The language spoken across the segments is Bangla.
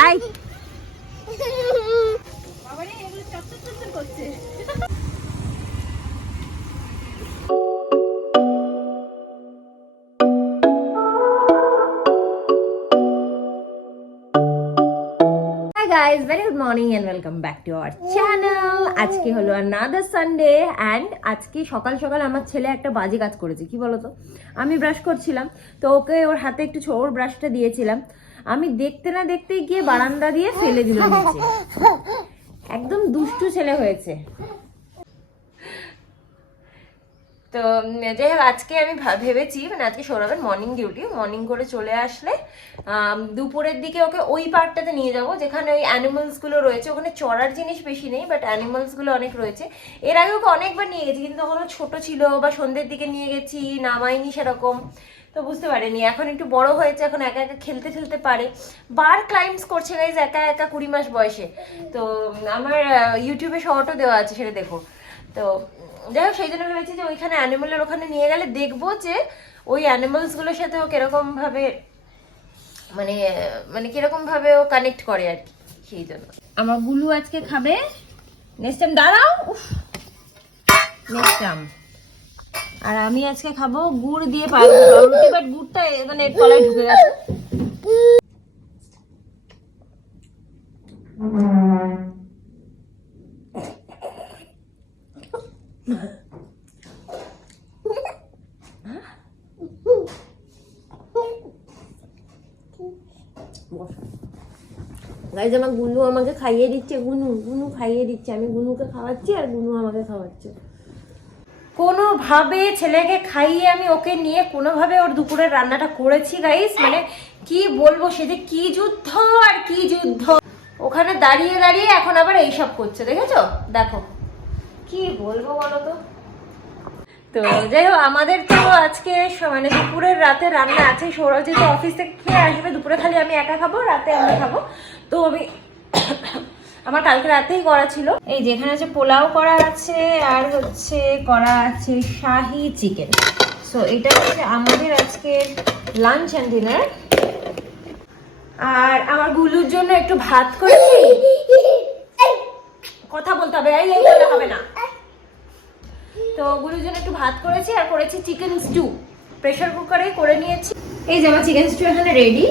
I guys, very good morning and welcome back to our channel. আজকে হলো another Sunday and আজকে সকাল সকাল আমার ছেলে একটা বাজে কাজ করেছে। কি বলতো, আমি ব্রাশ করছিলাম তো ওকে ওর হাতে একটু ওর ব্রাশটা দিয়েছিলাম, আমি দেখতে না দেখতে গিয়ে বারান্দা দিয়ে ফেলে দিল নিচে। একদম দুষ্টু ছেলে হয়েছে। তো যাই হোক, আজকে আমি ভেবেছি মানে আজকে সৌরভের মর্নিং ডিউটি, মর্নিং করে চলে আসলে দুপুরের দিকে ওকে ওই পার্কটাতে নিয়ে যাব যেখানে ওই অ্যানিমালসগুলো রয়েছে। ওখানে চড়ার জিনিস বেশি নেই, বাট অ্যানিমালসগুলো অনেক রয়েছে। এর আগে ওকে অনেকবার নিয়ে গেছি, কিন্তু তখন ছোট ছিল বা সন্ধ্যের দিকে নিয়ে গেছি, নামাইনি সেরকম, তো বুঝতে পারিনি। এখন একটু বড় হয়েছে, এখন একা একা খেলতে খেলতে পারে, বার ক্লাইম্বস করছে গাইজ একা একা 20 মাস বয়সে। তো আমার ইউটিউবে শর্টও দেওয়া আছে, সেটা দেখো। তো যাই হোক, সেই জন্য ভেবেছি যে ওইখানে অ্যানিমালের ওখানে নিয়ে গেলে দেখবো যে ওই অ্যানিমালসগুলোর সাথে ও কিরকম ভাবে মানে মানে কিরকম ভাবে ও কানেক্ট করে আর কি। সেই জন্য আমার গুলু আজকে খাবে নেক্সট টাইম, দাঁড়াও, নেক্সট টাইম। আর আমি আজকে খাবো গুড় দিয়ে পাউরুটি, বাট গুড়টা মানে তলায় ঢুকে গেছে। গাইজ আমার গুনু আমাকে খাইয়ে দিচ্ছে, গুনু খাইয়ে দিচ্ছে, আমি গুনুকে খাওয়াচ্ছি আর গুনু আমাকে খাওয়াচ্ছে। কোনোভাবে ছেলেকে খাইয়ে আমি ওকে নিয়ে কোনোভাবে ওর দুপুরের রান্নাটা করেছি গাইজ। মানে কি বলবো, সে যে কি যুদ্ধ আর কি যুদ্ধ। ওখানে দাঁড়িয়ে দাঁড়িয়ে এখন আবার এইসব করছে, দেখেছো? দেখো কি বলবো বলো তো। তো যাই হোক, আমাদের তো আজকে মানে দুপুরের রাতে রান্না আছে। সৌরভ যেহেতু অফিস থেকে খেয়ে আসবে, দুপুরে খালি আমি একা খাবো, রাতে আমরা খাবো। তো আমি আমার কালকে রাতেই করা ছিল। এই যেখানে হচ্ছে পোলাও করা আছে আর হচ্ছে করা আছে শাহি চিকেন। সো এটা হচ্ছে আমাদের আজকে লাঞ্চ অ্যান্ড ডিনার। আর আমার গুলুর জন্য একটু ভাত করেছি, কথা বলতে হবে, এই হবে না। তো গুলুর জন্য একটু ভাত করেছি আর করেছি চিকেন স্টু, প্রেসার কুকারে করে নিয়েছি। এই যে আমার চিকেন স্টু এখানে রেডি।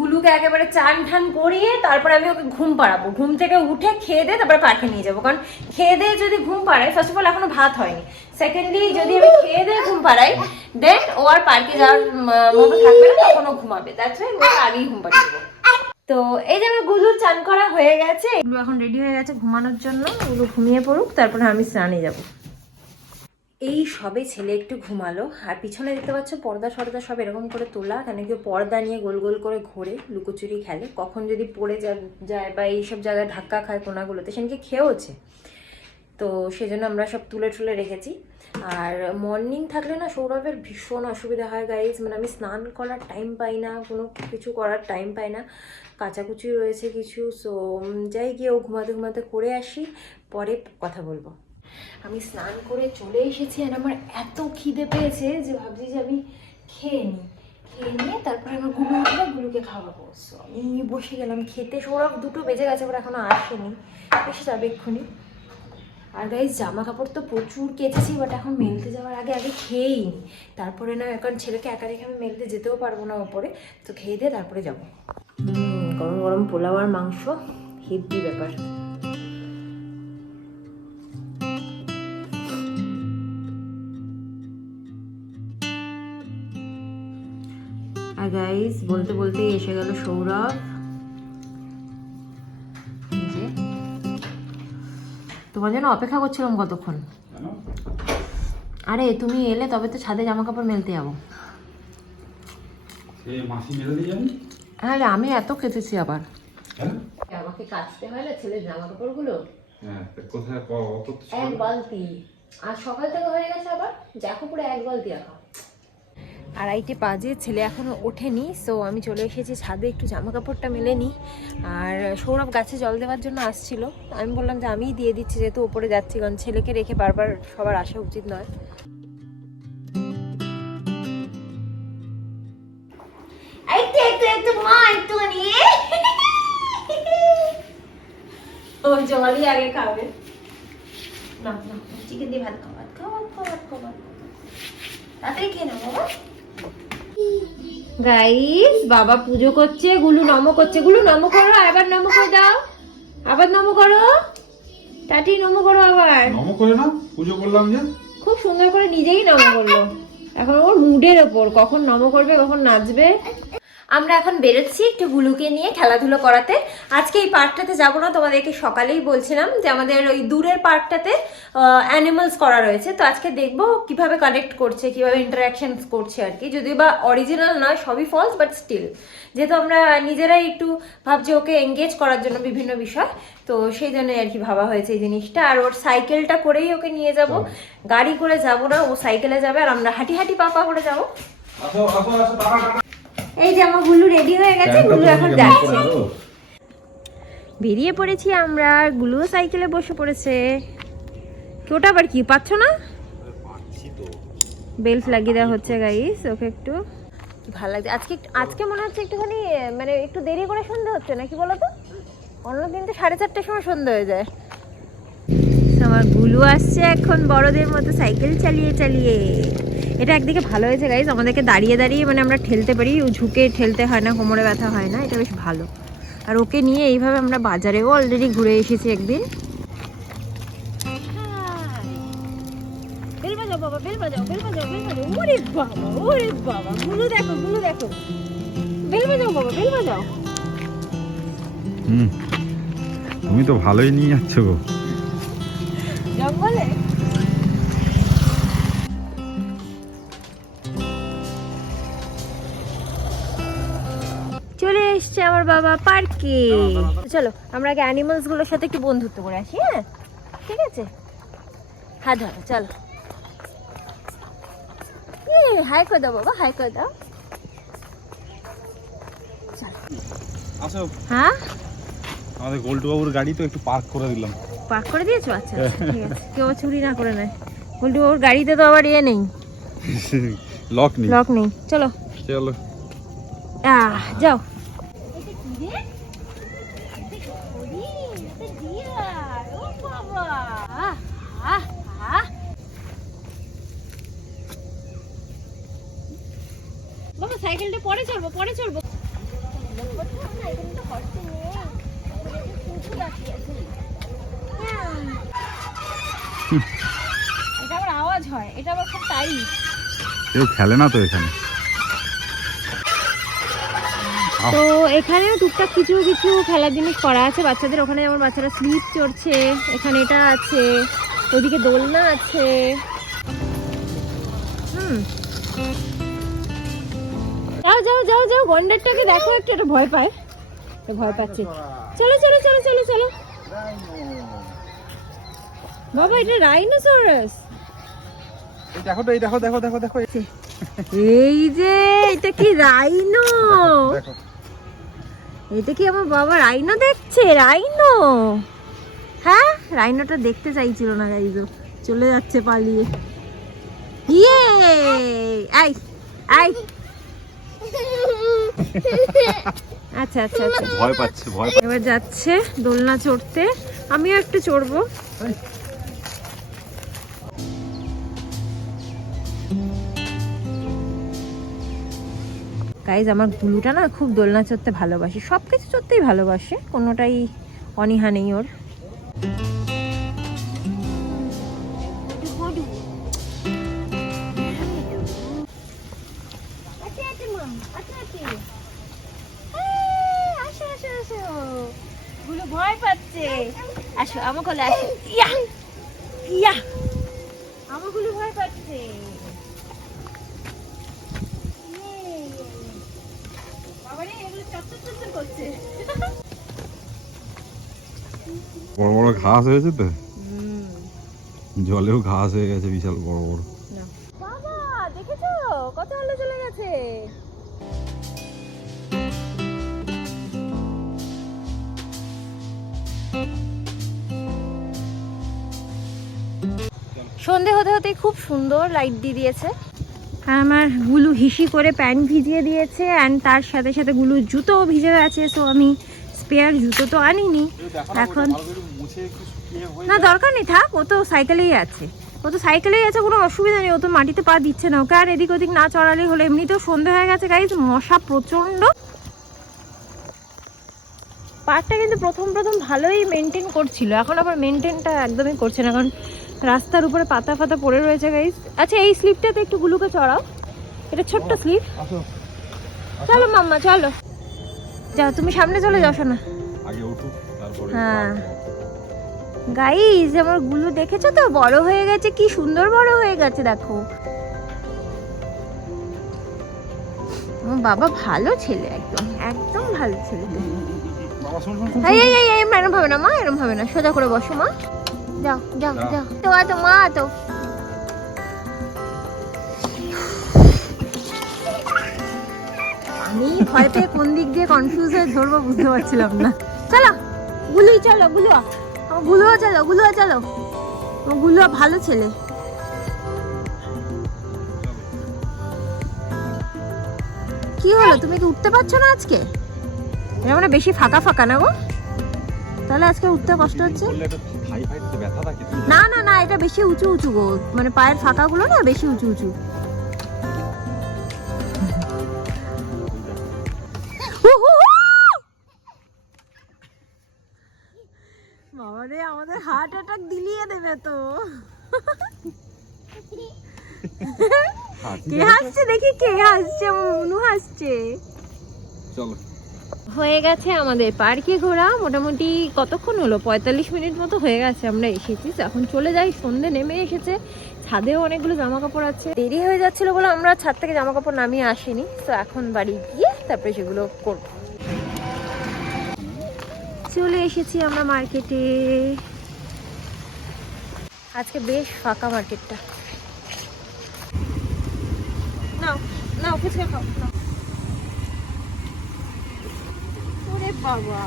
গুলুকে একেবারে চান ঠান করিয়ে তারপরে আমি ওকে ঘুম পাড়াবো। ঘুম থেকে উঠে খেয়ে দিয়ে তারপরে পার্কে নিয়ে যাবো, কারণ খেয়ে দিয়ে যদি ঘুম পাড়াই, ফার্স্ট অফ অল এখনো ভাত হয়নি, সেকেন্ডলি যদি আমি খেয়ে দিয়ে ঘুম পাড়াই দেন ও আর পার্কে যাওয়ার মতো থাকবে না, তখন ও ঘুমাবে। দ্যাটস ওয়াই ওকে আগেই ঘুম পাড়িয়ে দেবো। তো এই যে আমার গুলুর চান করা হয়ে গেছে, গুলু এখন রেডি হয়ে গেছে ঘুমানোর জন্য। গুলু ঘুমিয়ে পড়ুক, তারপরে আমি স্নানে যাবো। এই সবে ছেলে একটু ঘুমালো, আর পিছনে দেখতে পাচ্ছ পর্দা সর্দা সব এরকম করে তোলা, কেন কি পর্দা নিয়ে গোল গোল করে ঘোরে, লুকোচুরি খেলে, কখন যদি পড়ে যায় বা এইসব জায়গায় ধাক্কা খায় কোনাগুলোতে, সেদিনকে খেয়েওছে। তো সেজন্য আমরা সব তুলে টুলে রেখেছি। আর মর্নিং থাকলে না সৌরভের ভীষণ অসুবিধা হয় গাইজ, মানে আমি স্নান করার টাইম পাই না, কোনো কিছু করার টাইম পাই না, কাচাকুচি রয়েছে কিছু। সো যাই গিয়ে ও ঘুমাতে ঘুমাতে করে আসি, পরে কথা বলবো। আমি স্নান করে চলে এসেছি আর আমার এত খিদে পেয়েছে যে ভাবছি যে আমি খেয়ে নিয়ে তারপরে আমার গুলু উঠলে গুলুকে খাওয়াবো। সো আমি বসে গেলাম খেতে। সৌরভ 2টো বেজে গেছে, এবার এখনো আসেনি, এসে যাবে এক্ষুনি। আর গাইজ জামা কাপড় তো প্রচুর কেচেছি, বাট এখন মেলতে যাওয়ার আগে খেয়েই নি, তারপরে না, কারণ ছেলেকে একা রেখে আমি মেলতে যেতেও পারবো না ওপরে। তো খেয়ে দিয়ে তারপরে যাবো। গরম গরম পোলাও আর মাংস, হেভি ব্যাপার। আর গাইস বলতে বলতেই এসে গেল সৌরভ। তোমার জন্য অপেক্ষা করছিলাম কতক্ষণ। আরে তুমি এলে তবে তো ছাদে জামা কাপড় মেলতে যাবো। আরে আমি এত কেটেছি আবার, আমাকে কাচতে হয় না ছেলের জামা কাপড় গুলো, এক বালতি। আর সকাল থেকে হয়ে গেছে আবার, দেখো পুরো এক বালতি রাখা। 2:30 বাজে, ছেলে এখনো ওঠেনি। সো আমি চলে এসেছি ছাদে, একটু জামা কাপড়টা মেলে নিই। আর সৌরভ গাছে জল দেওয়ার জন্য আসছিল, আমি বললাম যে আমিই দিয়ে দিচ্ছি যেহেতু ওপরে যাচ্ছি, কারণ ছেলেকে রেখে বারবার সবার আসা উচিত নয়। একটু মা একটু নিয়ে জলই আগে খাবে। না না, চিকেন দিয়ে ভাত খাও, ভাত খাও, ভাত খাও, ভাত খাও, ভাত খাও। তাড়াতাড়ি খেয়ে নাও বাবা। গাইস, বাবা পুজো করছে, গুলু নমো করছে। গুলু নমো করো, আবার নমো করে দাও, আবার নমো করো, টাটি নমো করো, আবার নমো করে না, পুজো করলাম যে। খুব সুন্দর করে নিজেই নমো করলো। এখন ওর মুডের ওপর কখন নমো করবে, কখন নাচবে। আমরা এখন বেরোচ্ছি একটু গুলুকে নিয়ে খেলাধুলো করাতে। আজকে এই পার্কটাতে যাবো না, তোমাদেরকে সকালেই বলছিলাম যে আমাদের ওই দূরের পার্কটাতে অ্যানিমালস করা রয়েছে। তো আজকে দেখবো কিভাবে কানেক্ট করছে, কিভাবে ইন্টারাকশনস করছে আর কি। যদিও বা অরিজিনাল নয়, সবই ফলস, বাট স্টিল যেহেতু আমরা নিজেরাই একটু ভাবছি ওকে এঙ্গেজ করার জন্য বিভিন্ন বিষয়, তো সেই জন্যই আর কি ভাবা হয়েছে এই জিনিসটা। আর ওর সাইকেলটা করেই ওকে নিয়ে যাব, গাড়ি করে যাব না, ও সাইকেলে যাবে আর আমরা হাঁটি হাঁটি পা করে যাবো। আসো আসো আসো, টাকা টাকা। এই যে আমার গুলু রেডি হয়ে গেছে, গুলু এখন যাচ্ছে। বেরিয়ে পড়েছি আমরা, গুলু সাইকেলে বসে পড়েছে। ওটা আবার কি পাচ্ছ না? বেল্ট লাগিয়ে দেওয়া হচ্ছে গাইস ওকে। একটু ভালো লাগছে আজকে। আজকে মনে হচ্ছে একটুখানি মানে একটু দেরি করে সন্ধ্যা হচ্ছে নাকি বলো তো? অন্যদিন তো 4:30টার সময় সন্ধ্যা হয়ে যায়। আমার গুলু আসছে এখন বড়দের মতো সাইকেল চালিয়ে চালিয়ে। এটা একদিকে ভালো হয়েছে গাইজ, আমাদেরকে দাঁড়িয়ে দাঁড়িয়ে মানে আমরা ঠেলতে পারি, ঝুঁকে ঠেলতে হয় না, কোমরে ব্যথা হয় না, এটা বেশ ভালো। আর ওকে নিয়ে এইভাবে আমরা বাজারেও অলরেডি ঘুরে এসেছি একদিন। বেল বাজাও বাবা, বেল বাজাও, বেল বাজাও, বেল বাজাও। ওরে বাবা, ওরে বাবা, গুলু দেখো, গুলু দেখো। বেল বাজাও বাবা, বেল বাজাও। তুমি তো ভালোই নিয়ে যাচ্ছ গো জঙ্গলে। চলে এসছে আমার বাবা পার্কে। চলো আমরা আগে অ্যানিমালস গুলোর সাথে একটু বন্ধুত্ব করে আসি। হ্যাঁ ঠিক আছে, হাত ধরো, চলো। হাই করে দাও বাবা, হাই করে দাও। আসো। হ্যাঁ, আমাদের গোল্টু বাবুর গাড়ি তো একটু পার্ক করে দিলাম। পার্ক করে দিয়েছো? আচ্ছা ঠিক আছে, কেউ চুরি না করে নেয়। বলটু ওর গাড়িতে তো আবার ইয়ে নেই, লক নেই, লক নেই। চলো চলো যাও। বাবা সাইকেলটা পরে চড়বো, পরে চড়বো। এটা আবার আওয়াজ হয়, এটা আবার খুব টাইট। কেউ খেলে না তো এখানে। তো এখানেও টুকটাক কিছু কিছু খেলার জিনিস করা আছে বাচ্চাদের। ওখানে যেমন বাচ্চারা স্লিপ চড়ছে, এখানে এটা আছে, ওইদিকে দোলনা আছে। যাও যাও যাও যাও, গন্ডারটাকে দেখো একটু, এটা ভয় পায়, ভয় পাচ্ছে। চলো চলো চলো চলো চলো বাবা, এটা রাইনোসরাস। দেখো তো, এই দেখো দেখো দেখো দেখো, এই যে এটা কি রাইনো? এটা কি আমার বাবা রাইনো দেখছে? রাইনো, হ্যাঁ রাইনোটা দেখতে চাইছিল না গাইজ, চলে যাচ্ছে পালিয়ে। ইয়ে আই আই। আচ্ছা আচ্ছা আচ্ছা, ভয় পাচ্ছে, ভয়। এবার যাচ্ছে দোলনা চড়তে, আমিও একটু চড়বো। গাইজ আমার গুলুটা না খুব দোলনা চড়তে ভালোবাসে, সব কিছু চড়তেই ভালোবাসে, কোনোটাই অনীহা নেই ওর। গুলু ভয় পাচ্ছে, আসো আমার কোলে আসো। ইয়া ইয়া, আমার গুলু ভয় পাচ্ছে। বড় বড় ঘাস হয়েছে তো, জলেও ঘাস হয়ে গেছে বিশাল বড় বড়। বাবা দেখেছো কত আলো চলে গেছে। সন্ধে হতে হতে খুব সুন্দর লাইট দিয়ে দিয়েছে। আর আমার গুলু হিসি করে প্যান্ট ভিজিয়ে দিয়েছে, অ্যান্ড তার সাথে সাথে গুলু জুতো ভিজে আছে। সো আমি স্পেয়ার জুতো তো আনিনি এখন। মুছে একটু শুকিয়ে হয়ে না দরকার নেই, থাক, ও তো সাইকেলেই আছে, কোনো অসুবিধা নেই, ও তো মাটিতে পা দিচ্ছে না ওকে, আর এদিক ওদিক না চড়ালেই হলো। এমনিতেও সন্ধে হয়ে গেছে গাইজ, মশা প্রচন্ড। পার্কটা কিন্তু প্রথম ভালোই মেনটেন করছিল, এখন আবার মেনটেনটা একদমই করছে না, কারণ রাস্তার উপরে পাতা ফাতা পড়ে রয়েছে গাইজ। আচ্ছা এই স্লিপটাতে একটু গুলুকে চড়াও, এটা ছোট্ট স্লিপ। আসো চলো মাম্মা চলো, যাও তুমি সামনে চলে যাও শোনা। আগে উঠো তারপরে। হ্যাঁ গাইজ, আমার গুলু দেখেছো তো, বড় হয়ে গেছে, কি সুন্দর বড় হয়ে গেছে দেখো। আমার বাবা ভালো ছেলে, একদম ভালো ছেলে। বাবা শুন এরম ভাবে না মা, এরম ভাবে না, সোজা করে বসো মা, যাও যাও যাও, তো মা তো আমি ভয় পেয়ে কোন দিক দিয়ে কনফিউজ হয়ে ধরবো বুঝতে পারছিলাম না। চলো গুলুই, চলো গুলুয়া, আমার গুলুয়া চলো, আমার গুলুয়া ভালো ছেলে। কি হলো, তুমি কি উঠতে পারছো না আজকে? এটা মানে বেশি ফাঁকা না গো, তাহলে আজকে উঠতে কষ্ট হচ্ছে। না না না, এটা বেশি উঁচু গো, মানে পায়ের ফাঁকা গুলো না বেশি উঁচু। বাবারে, আমাদের হার্ট অ্যাটাক দিলিয়ে দেবে তো। কে হাসছে দেখি, কে হাসছে? মনু হাসছে। চলো, হয়ে গেছে আমাদের পার্কে ঘোরা, মোটামুটি কতক্ষণ হলো, 45 মিনিট মতো হয়ে গেছে আমরা এসেছি। এখন চলে যাই, সন্ধে নেমে এসেছে, ছাদেও অনেকগুলো জামা কাপড় আছে, দেরি হয়ে যাচ্ছিল বলে আমরা ছাদ থেকে জামা কাপড় নামিয়ে আসিনি। তো এখন বাড়ি গিয়ে তারপরে সেগুলো করবো। চলে এসেছি আমরা মার্কেটে, আজকে বেশ ফাঁকা মার্কেটটা। নাও নাও, ফুচকা খাও, নাও। ওরে বাবা,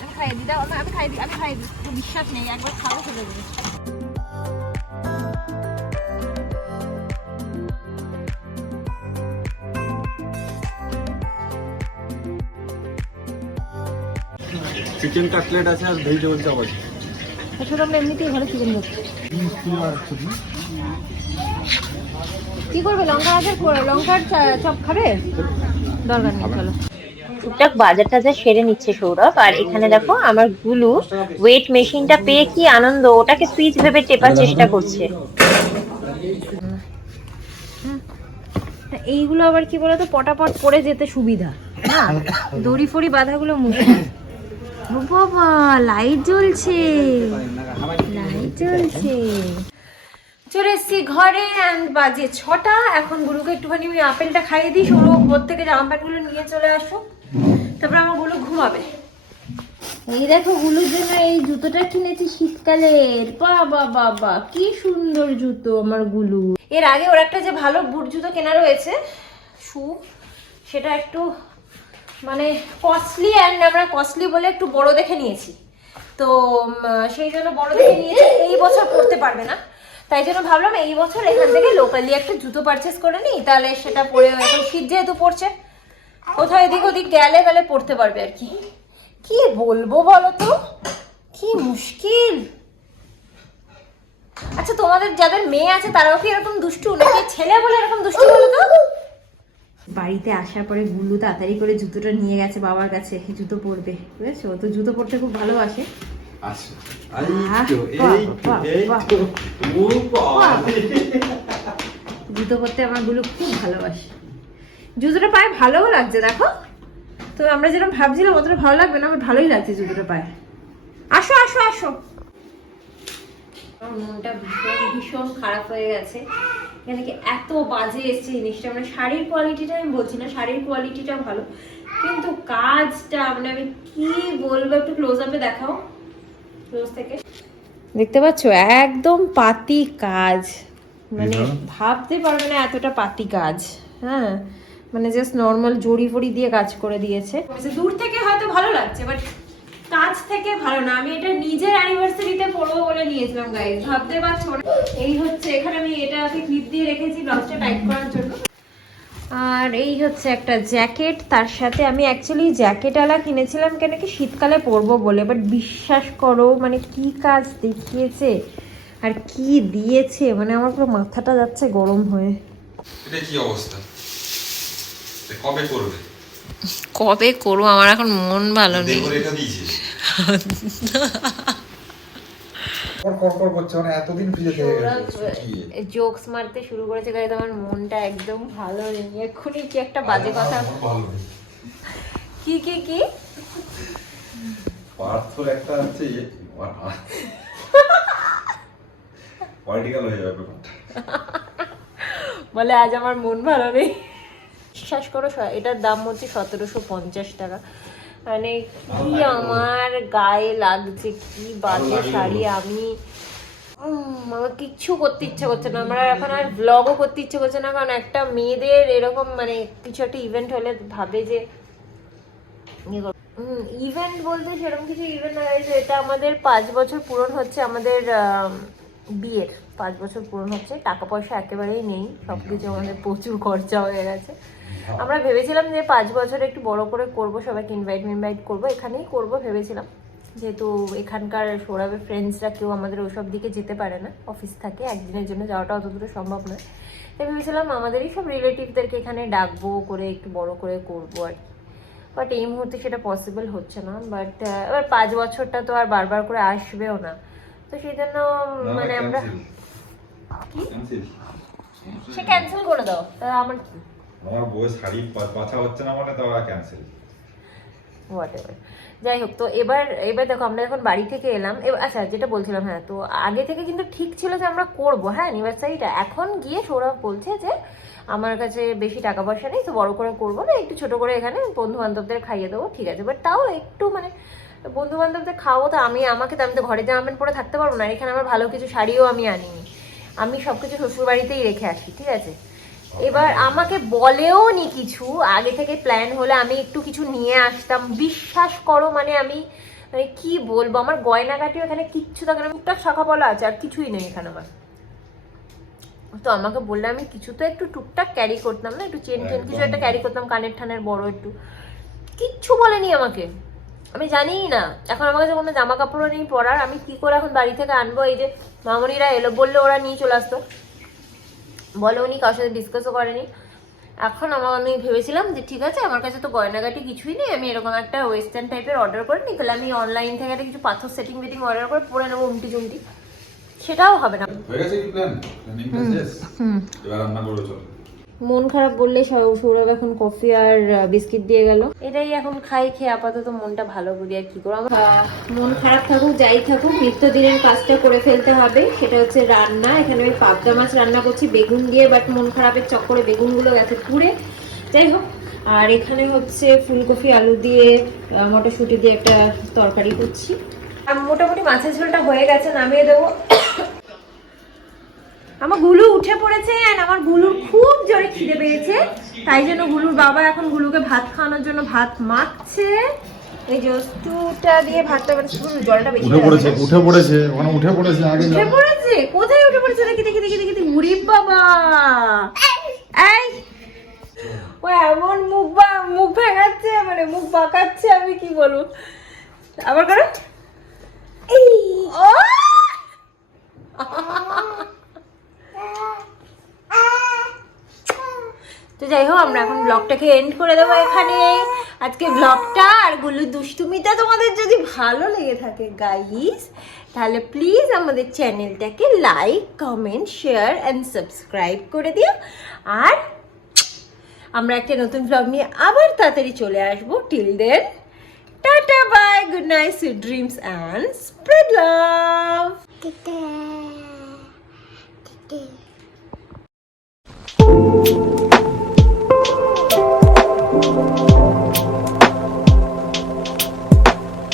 আমি খাইয়ে দিই, দাও, আমি খাইয়ে দিই, তো বিশ্বাস নেই, একবার খাবো চলে যাবে। চিকেন কাটলেট আছে আর ভেজিটেবল চাপ আছে। আসলে আমরা এমনিতেই ভালো চিকেন খাচ্ছি। কি করবে, লঙ্কার চপ খাবে? দরকার নেই, চলো। টুকটাক বাজার টাজার সেরে নিচ্ছে সৌরভ, আর এখানে দেখো আমার গুলু ওয়েট মেশিনটা পেয়ে কি আনন্দ, ওটাকে সুইচ ভেবে টেপার চেষ্টা করছে। এইগুলো আবার কি বলতো, পটাপট পড়ে যেতে সুবিধা না, দড়ি ফড়ি বাঁধাগুলো মুশকিল। ও বাবা, লাইট জ্বলছে। চলে এসছি ঘরে, অ্যান্ড বাজে 6টা। এখন গুলুকে একটুখানি আমি আপেলটা খাইয়ে দিই, সৌরভ ওপর থেকে জামা প্যান্টগুলো নিয়ে চলে আসো, তারপরে আমার গুলু ঘুমাবে। এই দেখো গুলুর জন্য এই জুতোটা কিনেছি শীতকালের, বাবা বাবা কি সুন্দর জুতো আমার গুলু। এর আগে ওর একটা যে ভালো বুট জুতো কেনা রয়েছে, শু, সেটা একটু মানে কস্টলি, অ্যান্ড আমরা কস্টলি বলে একটু বড় দেখে নিয়েছি, তো সেই জন্য বড় দেখে নিয়েছি, এই বছর পরতে পারবে না, তাই জন্য ভাবলাম এই বছর এখান থেকে লোকালি একটা জুতো পারচেস করে নিই, তাহলে সেটা পরে, এখন শীত যেহেতু পড়ছে, কোথাও এদিক ওদিক গেলে পরতে পারবে আর কি। কি বলবো বলো তো, কি মুশকিল। আচ্ছা তোমাদের যাদের মেয়ে আছে তারাও কি এরকম দুষ্টু, নাকি ছেলে বলে এরকম দুষ্টু বলো তো? বাড়িতে আসার পরে গুলু তাড়াতাড়ি করে জুতোটা নিয়ে গেছে বাবার কাছে, জুতো পরবে, বুঝেছো? তো জুতো পরতে খুব ভালোবাসে। জুতো পরতে আমার গুলো খুব ভালোবাসে, জুতোটা পায়ে ভালোও লাগছে দেখো, তো আমরা যেরকম ভাবছিলাম অতটা ভালো লাগবে না, আমার ভালোই লাগছে জুতোটা পায়ে। আসো আসো আসো। আমার মনটা ভীষণ খারাপ হয়ে গেছে, এখানে কি এত বাজে এসছে জিনিসটা, মানে শাড়ির কোয়ালিটিটা আমি বলছি না, শাড়ির কোয়ালিটিটা ভালো, কিন্তু কাজটা মানে আমি কি বলবো, একটু ক্লোজ আপে দেখাও, ক্লোজ থেকে দেখতে পাচ্ছ, একদম পাতি কাজ, মানে ভাবতে পারবে না এতটা পাতি কাজ। হ্যাঁ, মানে জাস্ট নর্মাল জড়ি ফড়ি দিয়ে কাজ করে দিয়েছে। দূর থেকে হয়তো ভালো লাগছে, বাট কাজ থেকে ভালো না। আমি এটা নিজের অ্যানিভার্সারিতে পরবো বলে নিয়েছিলাম গাইস, ভাবতে পারছো না। এই হচ্ছে, এখানে আমি এটাকে ক্লিপ দিয়ে রেখেছি ব্লাউজটা টাইট করার জন্য। আর এই হচ্ছে একটা জ্যাকেট, তার সাথে আমি অ্যাকচুয়ালি জ্যাকেটওয়ালা কিনেছিলাম কেন কি শীতকালে পরবো বলে, বাট বিশ্বাস করো মানে কি কাজ দেখিয়েছে আর কি দিয়েছে, মানে আমার পুরো মাথাটা যাচ্ছে গরম হয়ে। এটা কি অবস্থা? কবে করবে? কবে করবো, আমার এখন মন ভালো নেই। দেখো রেখা দিয়েছে। কর করছে মানে এতদিন ফ্রিজে থেকে গেছে। জোকস মারতে শুরু করেছে গাইস, আমার মনটা একদম ভালো নেই এক্ষুনি। কি একটা বাজে কথা। ভালো নেই। কি কি কি পার্থর একটা আছে পলিটিক্যাল হয়ে যাবে ব্যাপারটা। বলে আজ আমার মন ভালো নেই। বিশ্বাস করো এটার দাম হচ্ছে 1750 টাকা। মানে কি আমার গায়ে লাগছে, কি বাজে শাড়ি। আমি আমার কিচ্ছু করতে ইচ্ছে করছে না, আমার এখন আর ব্লগও করতে ইচ্ছে করছে না, কারণ একটা মেয়েদের এরকম মানে কিছু একটা ইভেন্ট হলে ভাবে যে ইভেন্ট বলতে সেরকম কিছু ইভেন্ট না। এটা আমাদের 5 বছর পূরণ হচ্ছে, আমাদের বিয়ের 5 বছর পূরণ হচ্ছে। টাকা পয়সা একেবারেই নেই, সবকিছু আমাদের প্রচুর খরচা হয়ে গেছে। আমরা ভেবেছিলাম যে 5 বছরে একটু বড় করে করব, সবাইকে ইনভাইট করব, এখানেই করব ভেবেছিলাম, যেহেতু এখানকার সৌরভের ফ্রেন্ডসরা কেউ আমাদের ওসব দিকে যেতে পারে না, অফিস থাকে, একদিনের জন্য যাওয়াটা অত দূরে সম্ভব নয়। তাই ভেবেছিলাম আমাদেরই সব রিলেটিভদেরকে এখানে ডাকবো, করে একটু বড় করে করবো আর কি। বাট এই মুহূর্তে সেটা পসিবল হচ্ছে না। বাট এবার 5 বছরটা তো আর বারবার করে আসবেও না, তো সেই জন্য মানে আমরা সে ক্যান্সেল করে দাও। আমার কি, আমার বই শাড়ি বাছা হচ্ছে না মানে তো ক্যান্সেল হোয়াটএভার, যাই হোক। তো এবার দেখো আমরা এখন বাড়ি থেকে এলাম। আচ্ছা যেটা বলছিলাম, হ্যাঁ, তো আগে থেকে কিন্তু ঠিক ছিল যে আমরা করবো, হ্যাঁ, অ্যানিভার্সারিটা। এখন গিয়ে সৌরভ বলছে যে আমার কাছে বেশি টাকা পয়সা নেই, তো বড় করে করবো না, একটু ছোট করে এখানে বন্ধু বান্ধবদের খাইয়ে দেবো, ঠিক আছে। বাট তাও একটু মানে বন্ধু বান্ধবদের খাওয়াবো, তো আমি তো ঘরে জামা প্যান্ট পরে থাকতে পারবো না। এখানে আমার ভালো কিছু শাড়িও আমি আনিনি, আমি সবকিছু শ্বশুর বাড়িতেই রেখে আসি, ঠিক আছে। এবার আমাকে বলেও নি কিছু, আগে থেকে প্ল্যান হলে আমি একটু কিছু নিয়ে আসতাম। বিশ্বাস করো মানে আমি মানে কি বলবো, আমার গয়নাগাটিও এখানে কিচ্ছু থাকে না, টুকটাক শাখা পলা আছে, আর কিছুই নেই এখানে আমার। তো আমাকে বললে আমি কিছু তো একটু টুকটাক ক্যারি করতাম না, একটু চেন কিছু একটা ক্যারি করতাম, কানের ঠানের বড় একটু। কিচ্ছু বলেনি আমাকে, আমি জানিই না। এখন আমার কাছে কোনো জামা কাপড়ও নেই পরার, আমি কি করে এখন বাড়ি থেকে আনবো? এই যে মামনিরা এলো, বললে ওরা নিয়ে চলে আসতো, বলে উনি কারোর সাথে ডিসকাসও করেনি। এখন আমি ভেবেছিলাম যে ঠিক আছে, আমার কাছে তো গয়নাগাটি কিছুই নেই, আমি এরকম একটা ওয়েস্টার্ন টাইপের অর্ডার করে নিই, তাহলে আমি অনলাইন থেকে একটা কিছু পাথর সেটিং অর্ডার করে পরে নেবো, উমটি জুমটি। সেটাও হবে না। হয়ে গেছে কি প্ল্যানিং শেষ? এবার রান্না করবে, চলো। মন খারাপ বললে সৌরভ এখন কফি আর বিস্কিট দিয়ে গেল, এটাই এখন খাই, খেয়ে আপাতত মনটা ভালো করি। আর কি করবো, আমার মন খারাপ থাকুক যাই থাকুক, নিত্যদিনের কাজটা করে ফেলতে হবে, সেটা হচ্ছে রান্না। এখানে আমি পাবদা মাছ রান্না করছি বেগুন দিয়ে, বাট মন খারাপের চক্করে বেগুনগুলো গেছে পুড়ে, যাই হোক। আর এখানে হচ্ছে ফুলকপি আলু দিয়ে মটরশুঁটি দিয়ে একটা তরকারি করছি। আর মোটামুটি মাছের ঝোলটা হয়ে গেছে, নামিয়ে দেবো। আমার গুলু উঠে পড়েছে, আমার গুলুর খুব জোরে খিদে পেয়েছে, তাই জন্য গুলুর বাবা এখন গুলুকে ভাত খাওয়ানোর জন্য ভাত মাখছে। এই যে স্টুটা দিয়ে ভাতটা, মানে জলটা বেশি উঠে পড়েছে ওখানে উঠে পড়েছে আগে উঠে পড়েছে, কোথায় উঠে পড়েছে? দেখি দেখি দেখি দেখি, উড়ি বাবা, এই ও এমন মুখ ভেঙাচ্ছে, মানে মুখ বাঁকাচ্ছে, আমি কি বলবো। আবার করো, এই ও তো যাই হোক, আমরা এখন ব্লগটাকে এন্ড করে দেবো এখানে। আজকে ব্লগটা আর গুলু দুষ্টুমিটা তোমাদের যদি ভালো লেগে থাকে গাইস, তাহলে প্লিজ আমাদের চ্যানেলটাকে like, comment, share and subscribe করে দিও। আর আমরা একটা নতুন ব্লগ নিয়ে আবার তাড়াতাড়ি চলে আসবো। Till then, tata, bye, good night, sweet dreams and spread love.